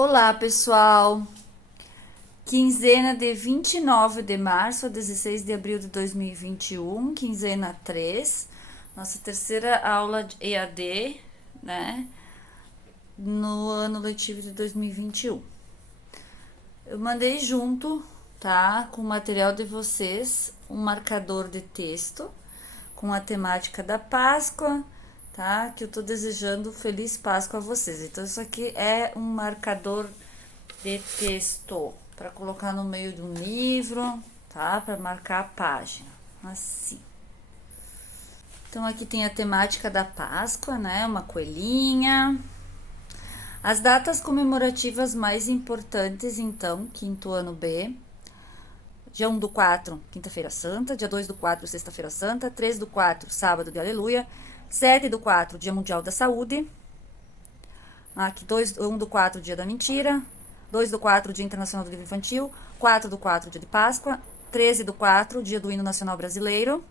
Olá, pessoal! Quinzena de 29 de março a 16 de abril de 2021, quinzena 3, nossa terceira aula de EAD, né? No ano letivo de 2021. Eu mandei junto, tá? Com o material de vocês, um marcador de texto com a temática da Páscoa, tá? Que eu tô desejando feliz Páscoa a vocês. Então, isso aqui é um marcador de texto para colocar no meio de um livro, tá? Para marcar a página, assim. Então, aqui tem a temática da Páscoa, né? Uma coelhinha. As datas comemorativas mais importantes, então, quinto ano B. Dia 1 do 4, quinta-feira santa. Dia 2 do 4, sexta-feira santa. 3 do 4, sábado de aleluia. 7 do 4, dia mundial da saúde. Aqui, 1 do 4, dia da mentira. 2 do 4, dia internacional do livro infantil. 4 do 4, dia de Páscoa. 13 do 4, dia do hino nacional brasileiro.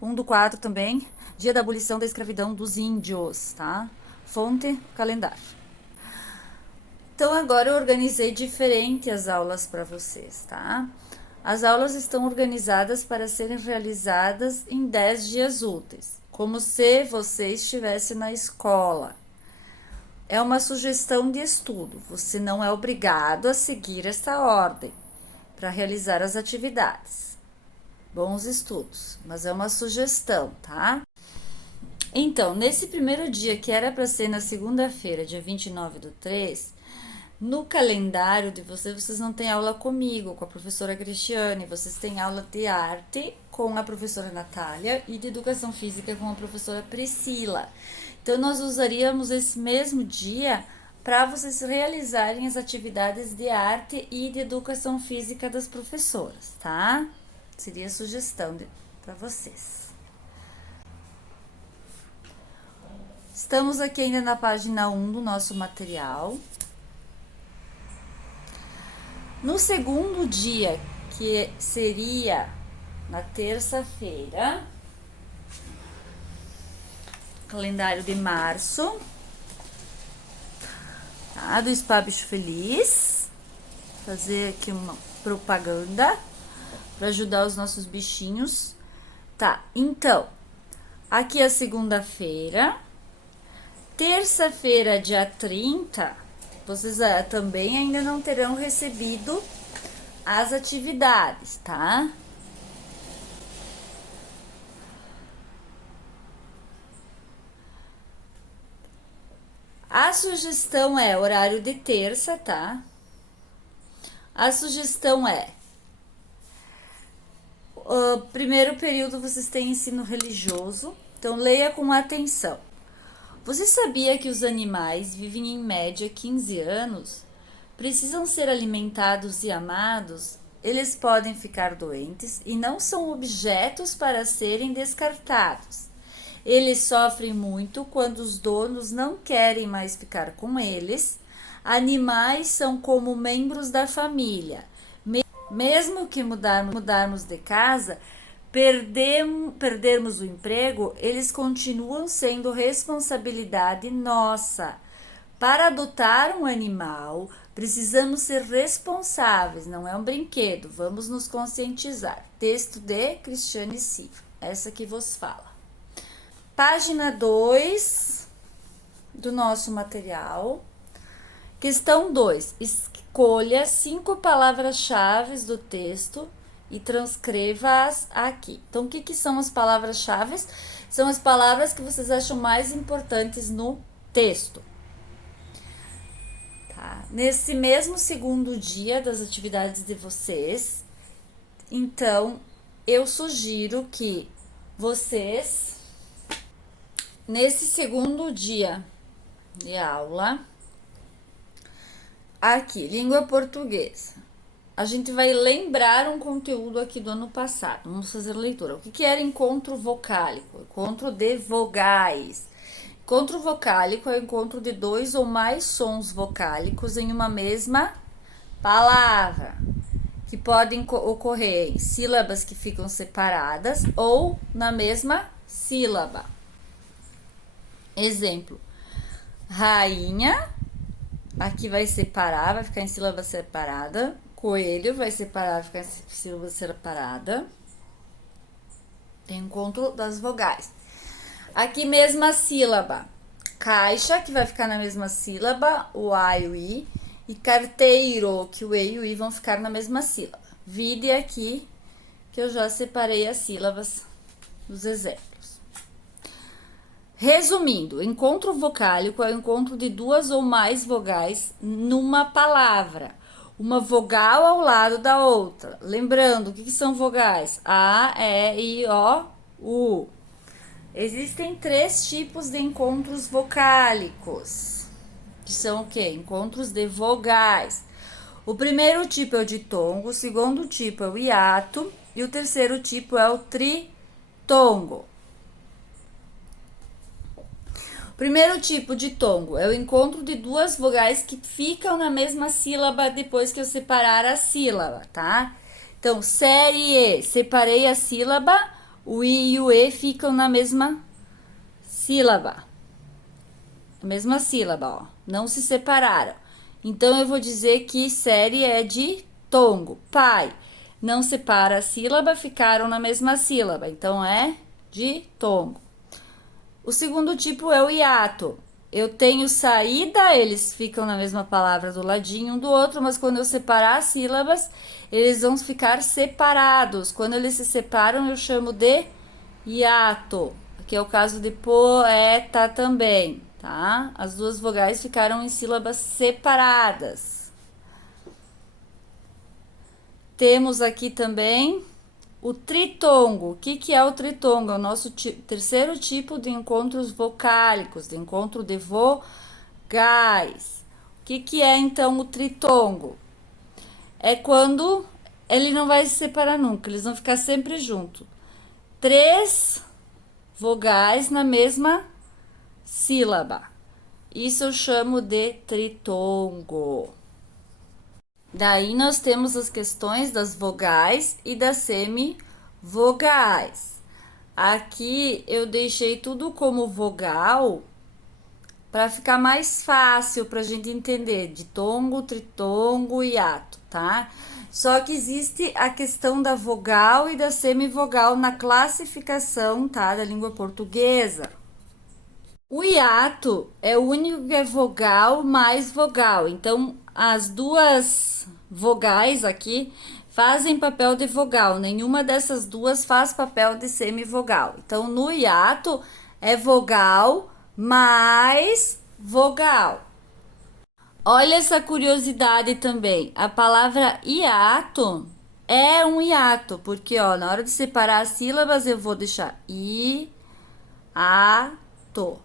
1 do 4 também, dia da abolição da escravidão dos índios, tá? Fonte, calendário. Então, agora eu organizei diferente as aulas para vocês, tá? As aulas estão organizadas para serem realizadas em 10 dias úteis, como se você estivesse na escola. É uma sugestão de estudo, você não é obrigado a seguir esta ordem para realizar as atividades. Bons estudos, mas é uma sugestão, tá? Então, nesse primeiro dia, que era para ser na segunda-feira, dia 29 do 3, no calendário de vocês não têm aula comigo, com a professora Cristiane, vocês têm aula de arte com a professora Natália e de educação física com a professora Priscila. Então, nós usaríamos esse mesmo dia para vocês realizarem as atividades de arte e de educação física das professoras, tá? Seria a sugestão para vocês. Estamos aqui ainda na página 1 do nosso material. No segundo dia, que seria na terça-feira, calendário de março, tá? Do Spa Bicho Feliz. Fazer aqui uma propaganda para ajudar os nossos bichinhos. Tá, então, aqui é a segunda-feira. Terça-feira, dia 30, vocês também ainda não terão recebido as atividades, tá? A sugestão é horário de terça, tá? A sugestão é primeiro período vocês têm ensino religioso, então leia com atenção. Você sabia que os animais vivem em média 15 anos? Precisam ser alimentados e amados? Eles podem ficar doentes e não são objetos para serem descartados. Eles sofrem muito quando os donos não querem mais ficar com eles. Animais são como membros da família. Mesmo que mudarmos de casa, perdermos o emprego, eles continuam sendo responsabilidade nossa. Para adotar um animal, precisamos ser responsáveis, não é um brinquedo. Vamos nos conscientizar. Texto de Cristiane Silva, essa que vos fala. Página 2 do nosso material. Questão 2. Escolha 5 palavras-chave do texto e transcreva-as aqui. Então, o que são as palavras-chave? São as palavras que vocês acham mais importantes no texto. Tá? Nesse mesmo segundo dia das atividades de vocês, então, eu sugiro que vocês, nesse segundo dia de aula, aqui, língua portuguesa, a gente vai lembrar um conteúdo aqui do ano passado. Vamos fazer a leitura. O que era encontro vocálico? Encontro de vogais. Encontro vocálico é o encontro de 2 ou mais sons vocálicos em uma mesma palavra, que podem ocorrer em sílabas que ficam separadas ou na mesma sílaba. Exemplo: rainha, Aqui vai separar, vai ficar em sílaba separada. Coelho vai separar, vai ficar em sílaba separada. Encontro das vogais. Aqui mesma sílaba. Caixa, que vai ficar na mesma sílaba, o A e o I. E carteiro, que o E e o I vão ficar na mesma sílaba. Vide aqui que eu já separei as sílabas dos exemplos. Resumindo, encontro vocálico é o encontro de duas ou mais vogais numa palavra. Uma vogal ao lado da outra. Lembrando, o que são vogais? A, E, I, O, U. Existem 3 tipos de encontros vocálicos, que são o quê? Encontros de vogais. O primeiro tipo é o ditongo, o segundo tipo é o hiato e o terceiro tipo é o tritongo. O primeiro tipo de tongo é o encontro de duas vogais que ficam na mesma sílaba depois que eu separar a sílaba, tá? Então, série E, separei a sílaba, o I e o E ficam na mesma sílaba. A mesma sílaba, ó. Não se separaram. Então, eu vou dizer que série é de tongo. Pai, não separa a sílaba, ficaram na mesma sílaba. Então, é de tongo. O segundo tipo é o hiato. Eu tenho saída, eles ficam na mesma palavra do ladinho um do outro, mas quando eu separar as sílabas, eles vão ficar separados. Quando eles se separam, eu chamo de hiato, que é o caso de poeta também, tá? As duas vogais ficaram em sílabas separadas. Temos aqui também o tritongo. O que é o tritongo? É o nosso terceiro tipo de encontros vocálicos, de encontro de vogais. O que é então o tritongo? É quando ele não vai se separar nunca, eles vão ficar sempre juntos. 3 vogais na mesma sílaba. Isso eu chamo de tritongo. Daí nós temos as questões das vogais e das semivogais. Aqui eu deixei tudo como vogal para ficar mais fácil para a gente entender, ditongo, tritongo e hiato, tá? Só que existe a questão da vogal e da semivogal na classificação, tá, da língua portuguesa. O hiato é o único que é vogal mais vogal. Então, as duas vogais aqui fazem papel de vogal. Nenhuma dessas duas faz papel de semivogal. Então, no hiato é vogal mais vogal. Olha essa curiosidade também. A palavra hiato é um hiato, porque ó, na hora de separar as sílabas eu vou deixar i, a, to.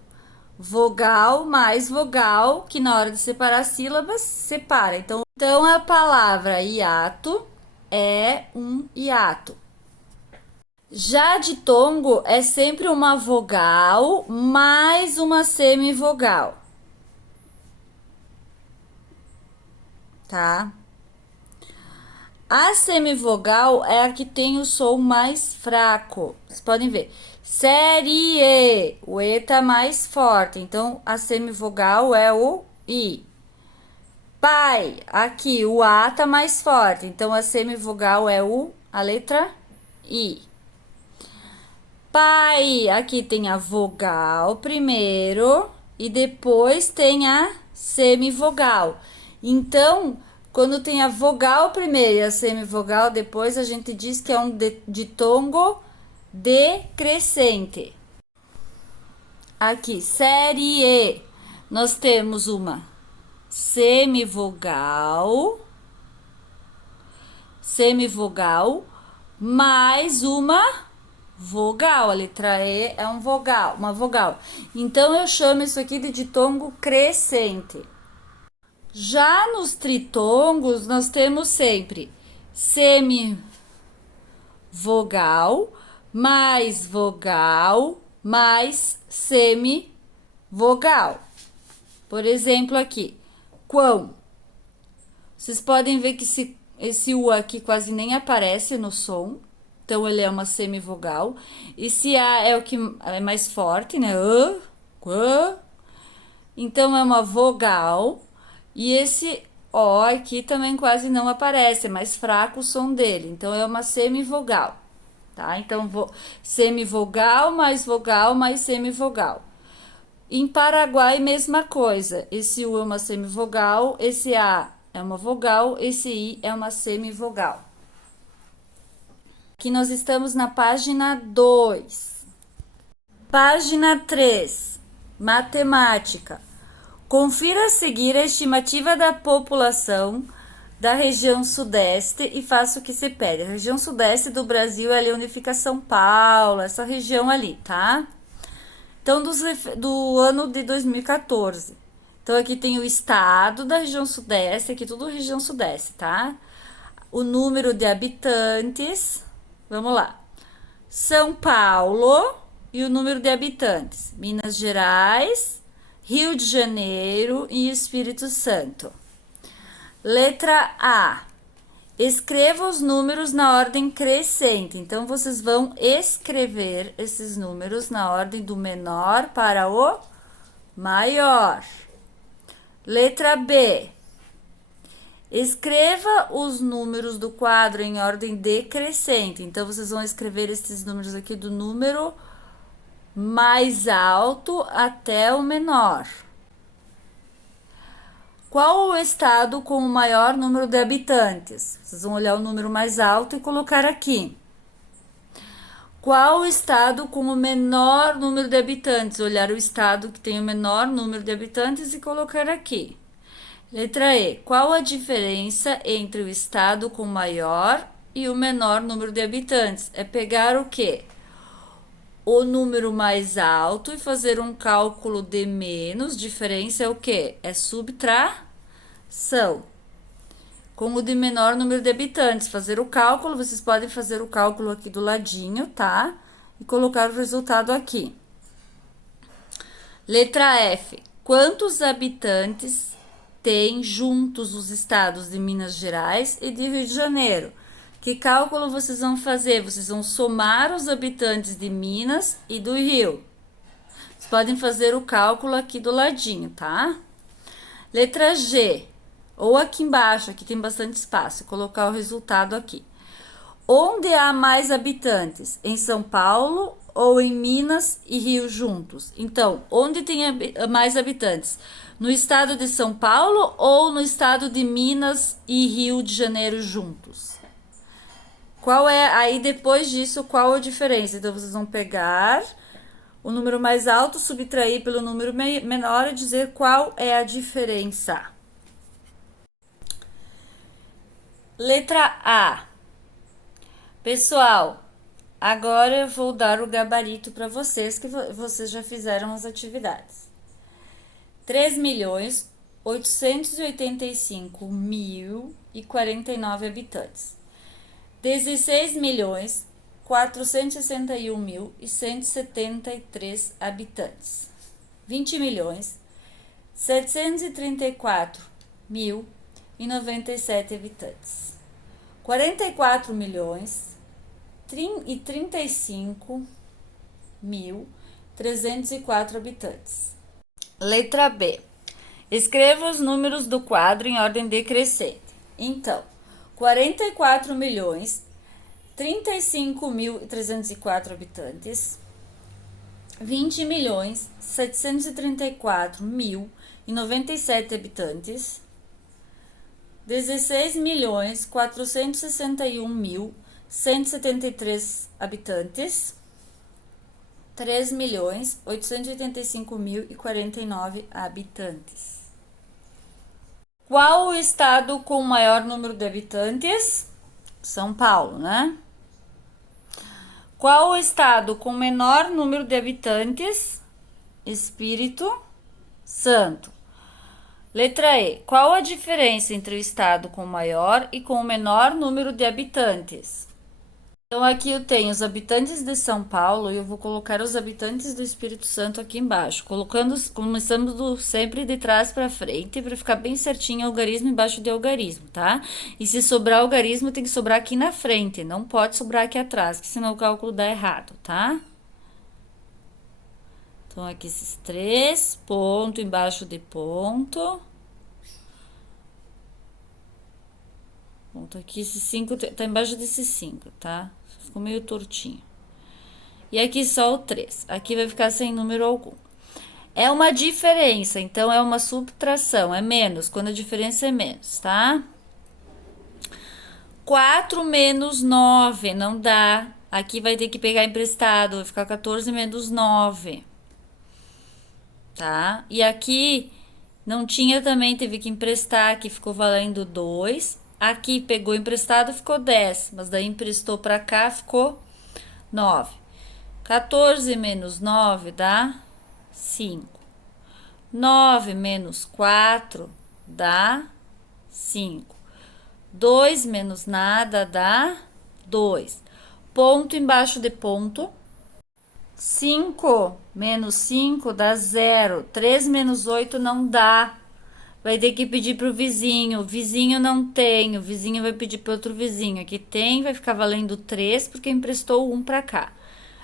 Vogal mais vogal, que na hora de separar as sílabas, separa. Então a palavra hiato é um hiato. Já ditongo é sempre uma vogal mais uma semivogal. Tá? A semivogal é a que tem o som mais fraco. Vocês podem ver. Série E, o E tá mais forte. Então, a semivogal é o I. Pai, aqui o A tá mais forte. Então, a semivogal é a letra I. Pai, aqui tem a vogal primeiro e depois tem a semivogal. Então, quando tem a vogal primeiro e a semivogal depois, a gente diz que é um ditongo decrescente. Aqui, série E, nós temos uma semivogal, mais uma vogal. A letra E é uma vogal. Então, eu chamo isso aqui de ditongo crescente. Já nos tritongos, nós temos sempre semivogal, mais semivogal. Por exemplo, aqui, quão. Vocês podem ver que esse U aqui quase nem aparece no som. Então, ele é uma semivogal. E se A é o que é mais forte, né? Quã. Então, é uma vogal. E esse O aqui também quase não aparece, é mais fraco o som dele. Então, é uma semivogal, tá? Então, semivogal mais semivogal. Em Paraguai, mesma coisa. Esse U é uma semivogal, esse A é uma vogal, esse I é uma semivogal. Aqui nós estamos na página 2. Página 3. Matemática. Confira a seguir a estimativa da população da região sudeste e faça o que se pede. A região sudeste do Brasil é ali onde fica São Paulo, essa região ali, tá? Então, do ano de 2014. Então, aqui tem o estado da região sudeste, aqui tudo região sudeste, tá? O número de habitantes, vamos lá. São Paulo e o número de habitantes. Minas Gerais, Rio de Janeiro e Espírito Santo. Letra A. Escreva os números na ordem crescente. Então, vocês vão escrever esses números na ordem do menor para o maior. Letra B. Escreva os números do quadro em ordem decrescente. Então, vocês vão escrever esses números aqui do número mais alto até o menor. Qual o estado com o maior número de habitantes? Vocês vão olhar o número mais alto e colocar aqui. Qual o estado com o menor número de habitantes? Olhar o estado que tem o menor número de habitantes e colocar aqui. Letra E. Qual a diferença entre o estado com o maior e o menor número de habitantes? É pegar o quê? O número mais alto e fazer um cálculo de menos. Diferença é o quê? É subtração. Com o de menor número de habitantes. Fazer o cálculo, vocês podem fazer o cálculo aqui do ladinho, tá? E colocar o resultado aqui. Letra F. Quantos habitantes tem juntos os estados de Minas Gerais e de Rio de Janeiro? Que cálculo vocês vão fazer? Vocês vão somar os habitantes de Minas e do Rio. Vocês podem fazer o cálculo aqui do ladinho, tá? Letra G. Ou aqui embaixo, aqui tem bastante espaço. Colocar o resultado aqui. Onde há mais habitantes? Em São Paulo ou em Minas e Rio juntos? Então, onde tem mais habitantes? No estado de São Paulo ou no estado de Minas e Rio de Janeiro juntos? Qual é, aí depois disso, qual a diferença? Então, vocês vão pegar o número mais alto, subtrair pelo número menor e dizer qual é a diferença. Letra A. Pessoal, agora eu vou dar o gabarito para vocês, que vocês já fizeram as atividades. 3.885.049 habitantes. 16.461.173 habitantes. 20.734.097 habitantes. 44.035.304 habitantes. Letra B. Escreva os números do quadro em ordem decrescente. Então, 44.035.304 habitantes, 20.734.097 habitantes, 16.461.173 habitantes, 3.885.049 habitantes. Qual o estado com o maior número de habitantes? São Paulo, né? Qual o estado com o menor número de habitantes? Espírito Santo. Letra E. Qual a diferença entre o estado com o maior e com o menor número de habitantes? Então, aqui eu tenho os habitantes de São Paulo e eu vou colocar os habitantes do Espírito Santo aqui embaixo. Começamos sempre de trás para frente, para ficar bem certinho algarismo embaixo de algarismo, tá? E se sobrar algarismo, tem que sobrar aqui na frente, não pode sobrar aqui atrás, que senão o cálculo dá errado, tá? Então, aqui esses 3, ponto embaixo de ponto. ponto aqui, esse 5 tá embaixo desse 5, tá? Ficou meio tortinho. E aqui só o 3. Aqui vai ficar sem número algum. É uma diferença, então é uma subtração, é menos, quando a diferença é menos, tá? 4 menos 9, não dá. Aqui vai ter que pegar emprestado, vai ficar 14 menos 9. Tá? E aqui não tinha também, teve que emprestar, aqui ficou valendo 2. Aqui pegou emprestado, ficou 10, mas daí emprestou para cá, ficou 9. 14 menos 9 dá 5. 9 menos 4 dá 5. 2 menos nada dá 2. Ponto embaixo de ponto. 5 menos 5 dá 0. 3 menos 8 não dá. Vai ter que pedir pro vizinho. O vizinho não tem. O vizinho vai pedir para outro vizinho. Aqui tem, vai ficar valendo 3 porque emprestou 1 para cá.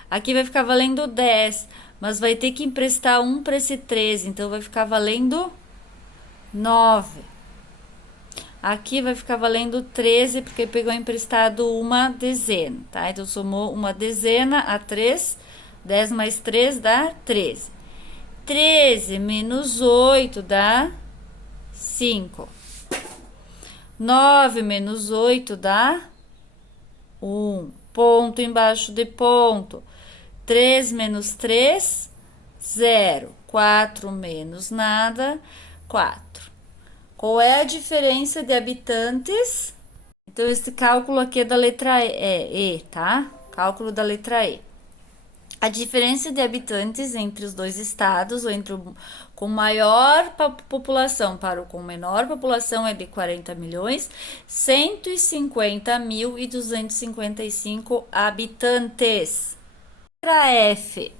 Aqui vai ficar valendo 10, mas vai ter que emprestar 1 para esse 13, então vai ficar valendo 9. Aqui vai ficar valendo 13, porque pegou emprestado uma dezena, tá? Então, somou uma dezena a 3, 10 mais 3 dá 13. 13 menos 8 dá 5. 9 menos 8 dá 1. Ponto embaixo de ponto. 3 menos 3, 0. 4 menos nada, 4. Qual é a diferença de habitantes? Então, esse cálculo aqui é da letra E, tá? Cálculo da letra E. A diferença de habitantes entre os dois estados, ou entre o com maior população para o com menor população, é de 40 milhões, 150 mil e 255 habitantes. Letra F.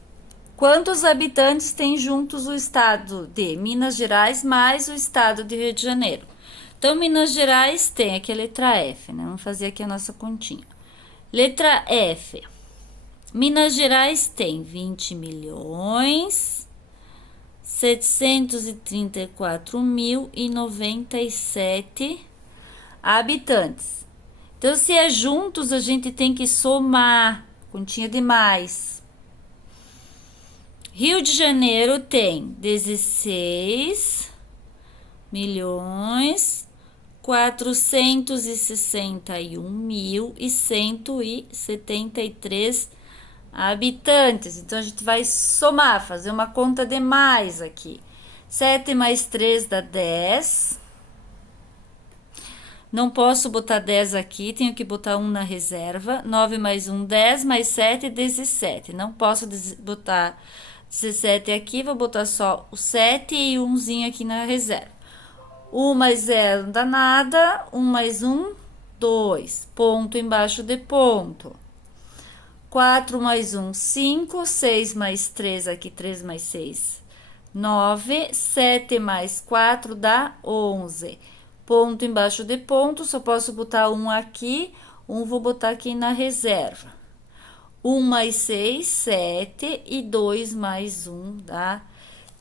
Quantos habitantes tem juntos o estado de Minas Gerais mais o estado de Rio de Janeiro? Então, Minas Gerais tem aqui a letra F, né? Vamos fazer aqui a nossa continha. Letra F. Minas Gerais tem 20 milhões 734.097 habitantes. Então, se é juntos, a gente tem que somar, continha de mais. Rio de Janeiro tem 16 milhões 461.173 habitantes. Então, a gente vai somar, fazer uma conta de mais aqui. 7 mais 3 dá 10. Não posso botar 10 aqui, tenho que botar 1 na reserva. 9 mais 1, 10, mais 7, 17. Não posso botar 17 aqui, vou botar só o 7 e 1zinho aqui na reserva. 1 mais 0 não dá nada. 1 mais 1, 2. Ponto embaixo de ponto. 4 mais 1, 5. 6 mais 3, aqui 3 mais 6, 9. 7 mais 4 dá 11. Ponto embaixo de ponto, só posso botar 1 aqui. 1 vou botar aqui na reserva. 1 mais 6, 7. E 2 mais 1 dá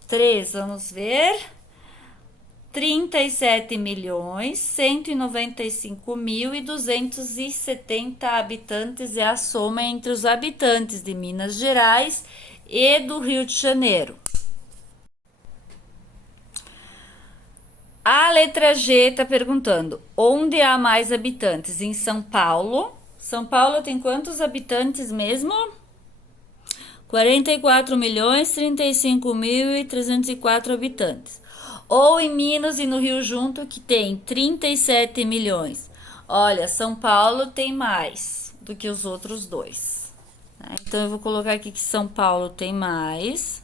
3. Vamos ver. 37.195.270 habitantes é a soma entre os habitantes de Minas Gerais e do Rio de Janeiro. A letra G está perguntando, onde há mais habitantes? Em São Paulo. São Paulo tem quantos habitantes mesmo? 44.035.304 habitantes. Ou em Minas e no Rio junto, que tem 37 milhões. Olha, São Paulo tem mais do que os outros dois. Então, eu vou colocar aqui que São Paulo tem mais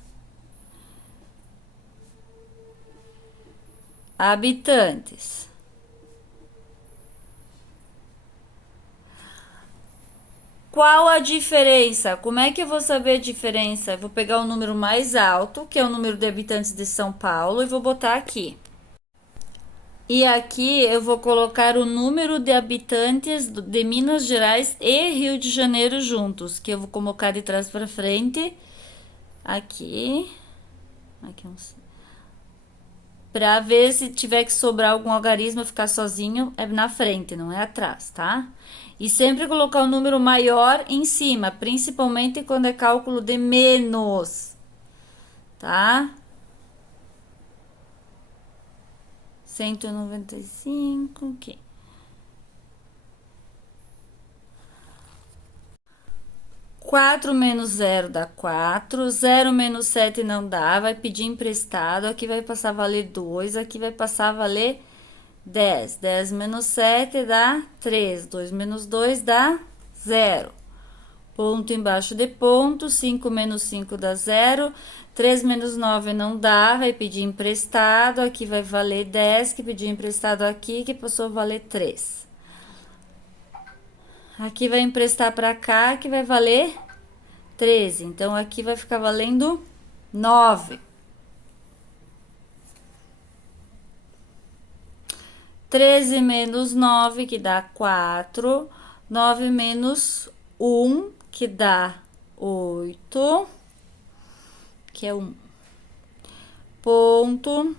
habitantes. Qual a diferença? Como é que eu vou saber a diferença? Eu vou pegar o número mais alto, que é o número de habitantes de São Paulo, e vou botar aqui. E aqui eu vou colocar o número de habitantes de Minas Gerais e Rio de Janeiro juntos, que eu vou colocar de trás para frente. Aqui. Aqui Pra ver se tiver que sobrar algum algarismo, ficar sozinho, é na frente, não é atrás, tá? E sempre colocar o número maior em cima, principalmente quando é cálculo de menos, tá? 195, ok. 4 menos 0 dá 4, 0 menos 7 não dá, vai pedir emprestado, aqui vai passar a valer 2, aqui vai passar a valer 10. 10 menos 7 dá 3, 2 menos 2 dá 0. Ponto embaixo de ponto, 5 menos 5 dá 0, 3 menos 9 não dá, vai pedir emprestado, aqui vai valer 10, que pediu emprestado aqui, que passou a valer 3. Aqui vai emprestar para cá, que vai valer 13. Então, aqui vai ficar valendo 9. 13 menos 9, que dá 4. 9 menos 1, que dá 8. Que é 1. Ponto.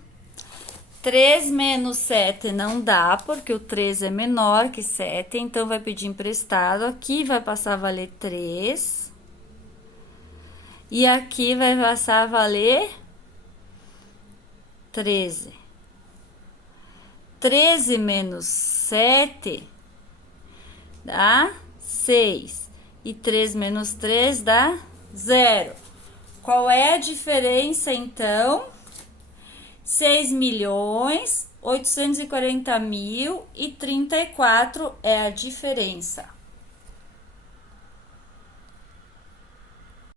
3 menos 7 não dá, porque o 3 é menor que 7, então vai pedir emprestado. Aqui vai passar a valer 3. E aqui vai passar a valer 13. 13 menos 7 dá 6. E 3 menos 3 dá 0. Qual é a diferença, então? 6.840.034 é a diferença.